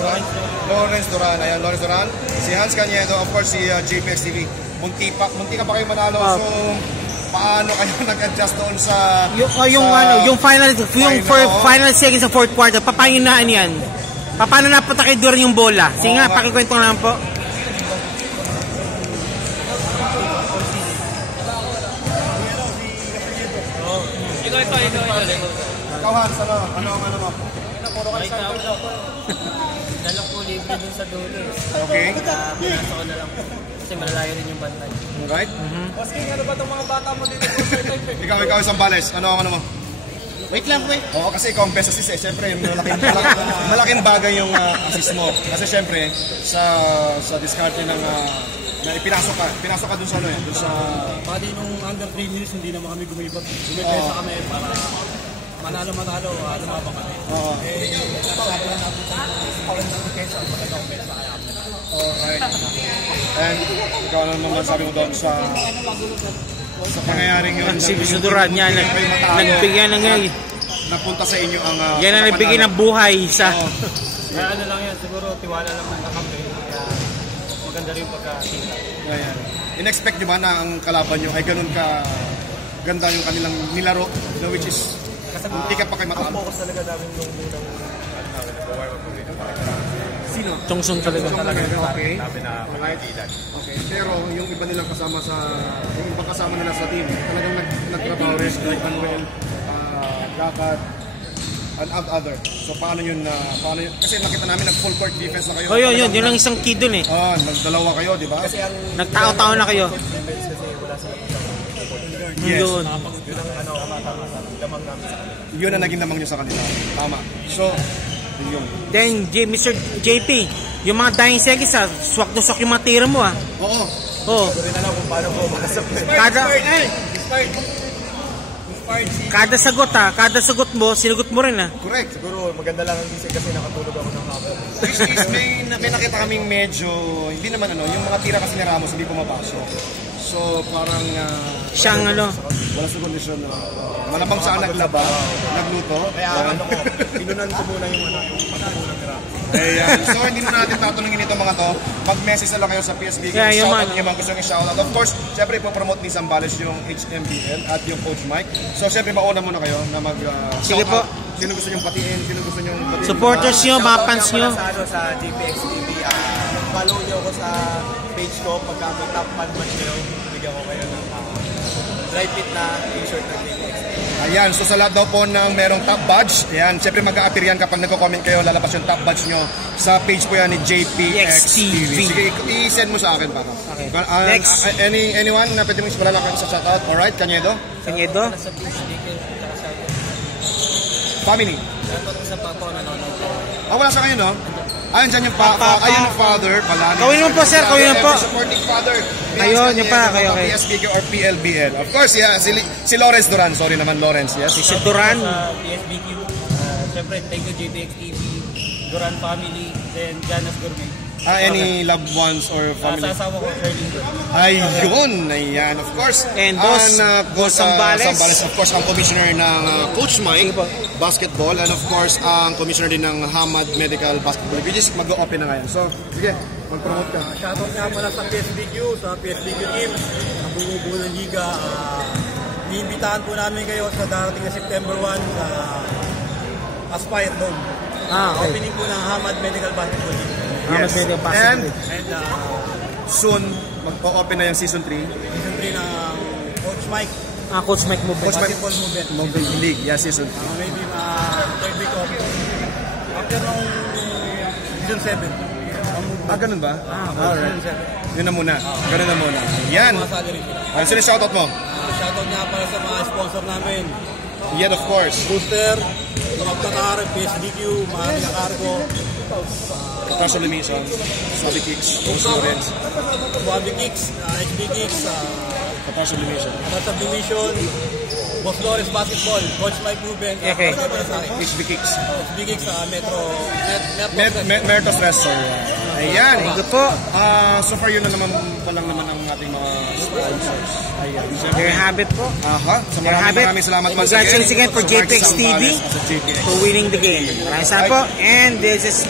Lawrence Duran. Ayan, Lawrence Duran. Si Hans Cañedo, of course, si JPX TV. Munti ka pa kayo manalo. So, paano kayo nag-adjust doon sa... Yung final seconds sa fourth quarter, paano yan? Paano napunta kay Duran yung bola? Sige nga, pakikwento lang po. Ikaw, Hans, ano mo? Puro ka sa Dalok po libre dun sa dulo. Okay. Pinasa ko na lang po. Kasi malalayo rin yung bantay. Alright. Bossing, ano ba itong mga bata mo dito po sa type? Ikaw isang Bales. Ano mo? Wait lang, wait. Oo, kasi ikaw ang best assist eh. Siyempre, malaking bagay yung assist mo. Kasi siyempre, sa discarte ng na pinasok ka dun sa dun sa... Pati nung under 3 minutes, hindi naman kami gumibot. Gumipesa kami para manalo, lumabang kami. Sabi lang natin sa pawin ng defense ang pagkakang pesa kaya kami. Alright. And ikaw naman masabi mo doon sa pangyayaring yun. Si Duran niya, nagbigyan ng napunta sa inyo ang... yan ang nagbigay ng buhay sa... Kaya ano lang yan, siguro tiwala lang ng kakampi. Kaya maganda rin pagkakita. Ayan. In-expect nyo ba na ang kalaban nyo ay ganun ka ganda yung kanilang nilaro, which is hindi ka pa kayo matalo? Ang focus talaga namin nung unang nag-warm up kami. Sino? Chongsong talaga. Okay. Namin na pagkakitilan. Okay. Pero yung iba nilang kasama yung ibang kasama nila sa team, talagang nagtrabaho rin, like Manuel, Lakad, and other. So paano yun, kasi nakita namin nag-full court defense na kayo. Oh, yun lang isang key dun eh. Nagdalawa kayo, di ba? Nagtao-tao na kayo. Defense kasi wala sila Yes. Yun. yun ang damang namin sa kanila. Yun ang naging damang nyo sa kanila. Tama. So, yun. Then, Mr. JP, yung mga dying seconds swak to swak yung mga tira mo Oo. Oo. Hindi na lang kung paano po makasapit. Kada sagot mo, sinugot mo rin Correct. Siguro maganda lang ang gising kasi nakatulog ako ng hapon. Which is, may nakita kaming medyo, hindi naman yung mga tira kasi ni Ramos hindi pumapasok. So, parang... siyang wala sa kondisyon. Malabang saan naglaba, nagluto. Kaya pinunan ko muna yung pagkakulang tira. Ayan. So, hindi na natin tatanungin ito mga to. Mag-message na lang kayo sa PSB. Shoutout nyo yung gusto nyo shoutout. Of course, syempre ipopromote ni Zambales yung HMBL at yung Coach Mike. So, syempre mauna muna kayo na sige po. Sino gusto nyo patiin? Sino gusto nyo patiin? Supporters nyo, mga fans nyo. Sa JPX TV, follow nyo ako sa page ko. Pagka may top fan match kayo, bigyan ko kayo ng dry fit na t-shirt ng JPX TV. Ayan, so sa lahat daw po ng merong top badge, ayan, syempre mag-a-appear yan kapag nagko-comment kayo, lalabas yung top badge nyo sa page po yan ni JPX TV. Sige, i-send mo sa akin para. Okay. Next. Anyone na pwede mong isipala lang sa shoutout? Alright, Cañedo? Family? Sa papa nanonood ko. Wala sa kayo, no? Ayun dyan yung ayun yung father pala. Kawin mo po, sir. Kawin mo po. Supporting father. Ayun, yung pa. Kayo. PSBQ or PLBL. Of course, yeah. Si Lawrence Duran. Sorry naman, Lawrence. Yes. Si Duran. Sa PSBQ. Siyempre, thank you JPX TV, Duran family, then Janas Gourmet. Any loved ones or family? Sa asawa ko, Shirley. Ayun, ayan, of course. And boss Zambales, of course, ang commissioner ng Coach Mike Basketball, and of course, ang commissioner din ng Hamad Medical Basketball, which is mag-o-open na ngayon. So, sige, mag-promote ka. Shoutout nga pala sa PSBQ team, ang bumubuo ng liga. Iimbitahan po namin kayo sa darating na September 1 sa Aspire Dome. Okay. Opening po ng Hamad Medical Basketball League. Yes. And soon, mag-o-open na yung Season 3. Season 3 ng Coach Mike. Coach Mike Movement. Basketball Movement League, yeah, Season 3. Maybe third week of after ng Season 7. Ganun ba? Alright. Yun na muna. Ganun na muna. Yan. Mga salary. Ano sila shoutout mo? Shoutout nga para sa mga sponsor namin. Yan, of course. Booster, Magkakar, PSBQ, Mahal na Cargo, Cash Elimination, Sabi Kicks, Coach Lawrence. Bobby Kicks, HB Kicks, Cash Elimination. Subdivision, Boss Lawrence Basketball, Coach Mike Movement, Okay. HB Kicks. HB Kicks, Metro, Mertos Restaurant. Ayan. Thank you po. So far, yun na naman pa lang naman ang ating mga sponsors. Ayan. There you have it po. So maraming salamat once again. Congratulations again for JPX TV for winning the game. Maraming salamat po. And this is